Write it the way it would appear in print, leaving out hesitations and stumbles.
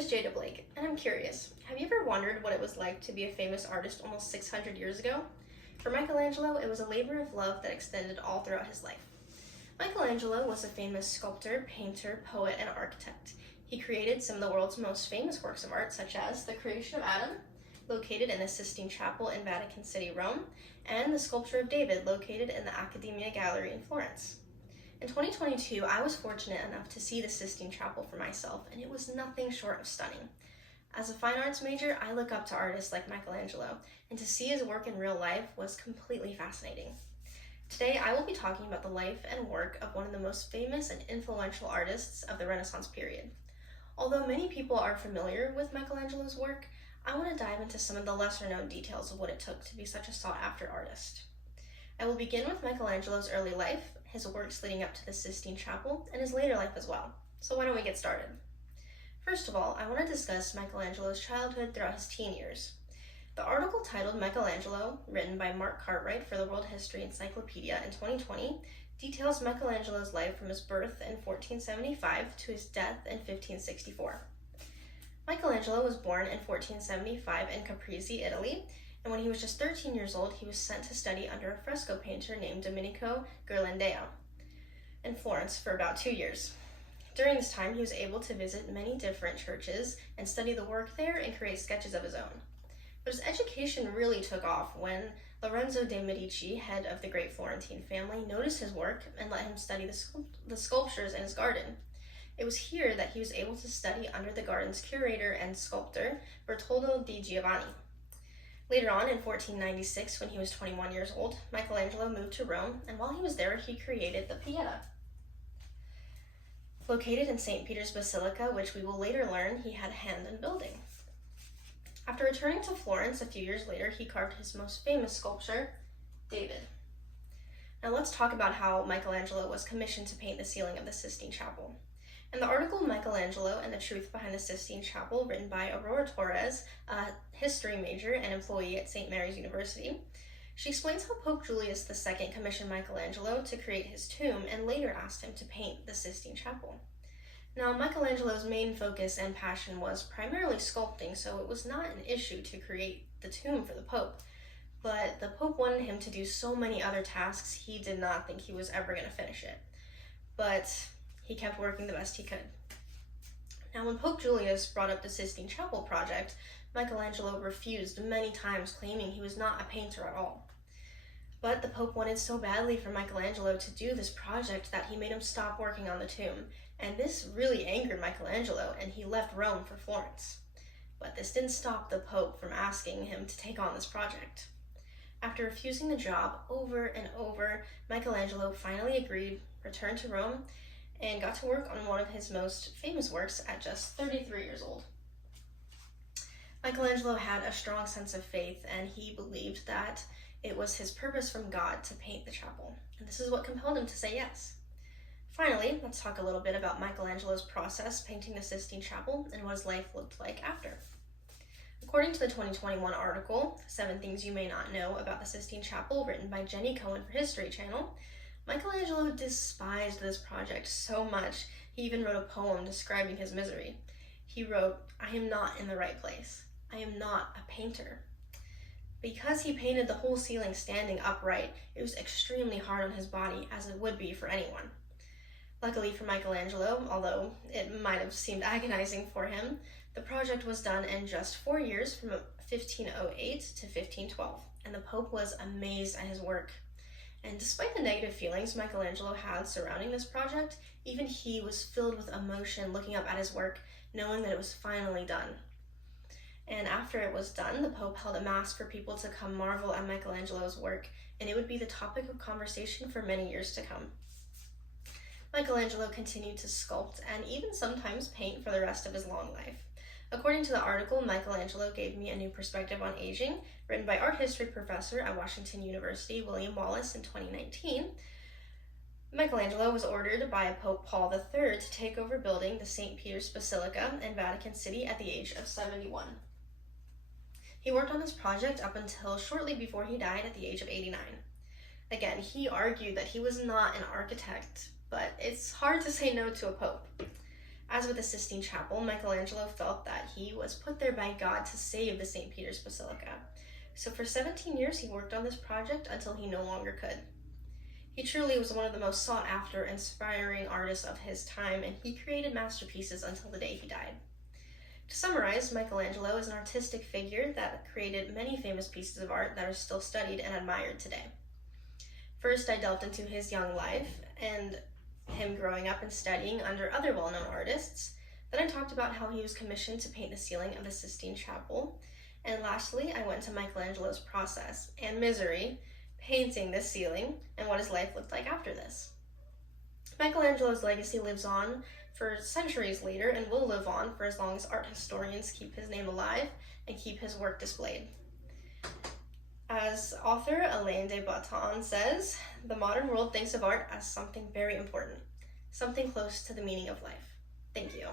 is Jada Blake, and I'm curious, have you ever wondered what it was like to be a famous artist almost 600 years ago? For Michelangelo, it was a labor of love that extended all throughout his life. Michelangelo was a famous sculptor, painter, poet, and architect. He created some of the world's most famous works of art, such as The Creation of Adam, located in the Sistine Chapel in Vatican City, Rome, and The Sculpture of David, located in the Accademia Gallery in Florence. In 2022, I was fortunate enough to see the Sistine Chapel for myself, and it was nothing short of stunning. As a fine arts major, I look up to artists like Michelangelo, and to see his work in real life was completely fascinating. Today, I will be talking about the life and work of one of the most famous and influential artists of the Renaissance period. Although many people are familiar with Michelangelo's work, I want to dive into some of the lesser-known details of what it took to be such a sought-after artist. I will begin with Michelangelo's early life, his works leading up to the Sistine Chapel, and his later life as well. So why don't we get started? First of all, I want to discuss Michelangelo's childhood throughout his teen years. The article titled Michelangelo, written by Mark Cartwright for the World History Encyclopedia in 2020, details Michelangelo's life from his birth in 1475 to his death in 1564. Michelangelo was born in 1475 in Caprese, Italy, and when he was just 13 years old, he was sent to study under a fresco painter named Domenico Ghirlandaio in Florence for about 2 years. During this time, he was able to visit many different churches and study the work there and create sketches of his own. But his education really took off when Lorenzo de' Medici, head of the great Florentine family, noticed his work and let him study the sculptures in his garden. It was here that he was able to study under the garden's curator and sculptor, Bertoldo di Giovanni. Later on, in 1496, when he was 21 years old, Michelangelo moved to Rome, and while he was there, he created the Pieta. Located in St. Peter's Basilica, which we will later learn he had a hand in building. After returning to Florence a few years later, he carved his most famous sculpture, David. Now let's talk about how Michelangelo was commissioned to paint the ceiling of the Sistine Chapel. In the article Michelangelo and the Truth Behind the Sistine Chapel, written by Aurora Torres, a history major and employee at St. Mary's University, she explains how Pope Julius II commissioned Michelangelo to create his tomb and later asked him to paint the Sistine Chapel. Now, Michelangelo's main focus and passion was primarily sculpting, so it was not an issue to create the tomb for the Pope. But the Pope wanted him to do so many other tasks, he did not think he was ever going to finish it. But he kept working the best he could. Now, when Pope Julius brought up the Sistine Chapel project, Michelangelo refused many times, claiming he was not a painter at all. But the Pope wanted so badly for Michelangelo to do this project that he made him stop working on the tomb, and this really angered Michelangelo, and he left Rome for Florence. But this didn't stop the Pope from asking him to take on this project. After refusing the job over and over, Michelangelo finally agreed, returned to Rome, and got to work on one of his most famous works at just 33 years old. Michelangelo had a strong sense of faith, and he believed that it was his purpose from God to paint the chapel, and this is what compelled him to say yes. Finally, let's talk a little bit about Michelangelo's process painting the Sistine Chapel and what his life looked like after. According to the 2021 article, 7 Things You May Not Know About the Sistine Chapel, written by Jenny Cohen for History Channel, Michelangelo despised this project so much, he even wrote a poem describing his misery. He wrote, "I am not in the right place. I am not a painter." Because he painted the whole ceiling standing upright, it was extremely hard on his body, as it would be for anyone. Luckily for Michelangelo, although it might have seemed agonizing for him, the project was done in just 4 years, from 1508 to 1512, and the Pope was amazed at his work. And despite the negative feelings Michelangelo had surrounding this project, even he was filled with emotion looking up at his work, knowing that it was finally done. And after it was done, the Pope held a mass for people to come marvel at Michelangelo's work, and it would be the topic of conversation for many years to come. Michelangelo continued to sculpt and even sometimes paint for the rest of his long life. According to the article, Michelangelo Gave Me a New Perspective on Aging, written by art history professor at Washington University, William Wallace, in 2019, Michelangelo was ordered by Pope Paul III to take over building the St. Peter's Basilica in Vatican City at the age of 71. He worked on this project up until shortly before he died at the age of 89. Again, he argued that he was not an architect, but it's hard to say no to a pope. As with the Sistine Chapel, Michelangelo felt that he was put there by God to save the St. Peter's Basilica. So for 17 years, he worked on this project until he no longer could. He truly was one of the most sought-after, inspiring artists of his time, and he created masterpieces until the day he died. To summarize, Michelangelo is an artistic figure that created many famous pieces of art that are still studied and admired today. First, I delved into his young life and him growing up and studying under other well-known artists. Then I talked about how he was commissioned to paint the ceiling of the Sistine Chapel. And lastly, I went to Michelangelo's process and misery painting this ceiling and what his life looked like after this. Michelangelo's legacy lives on for centuries later and will live on for as long as art historians keep his name alive and keep his work displayed. As author Alain de Botton says, the modern world thinks of art as something very important, something close to the meaning of life. Thank you.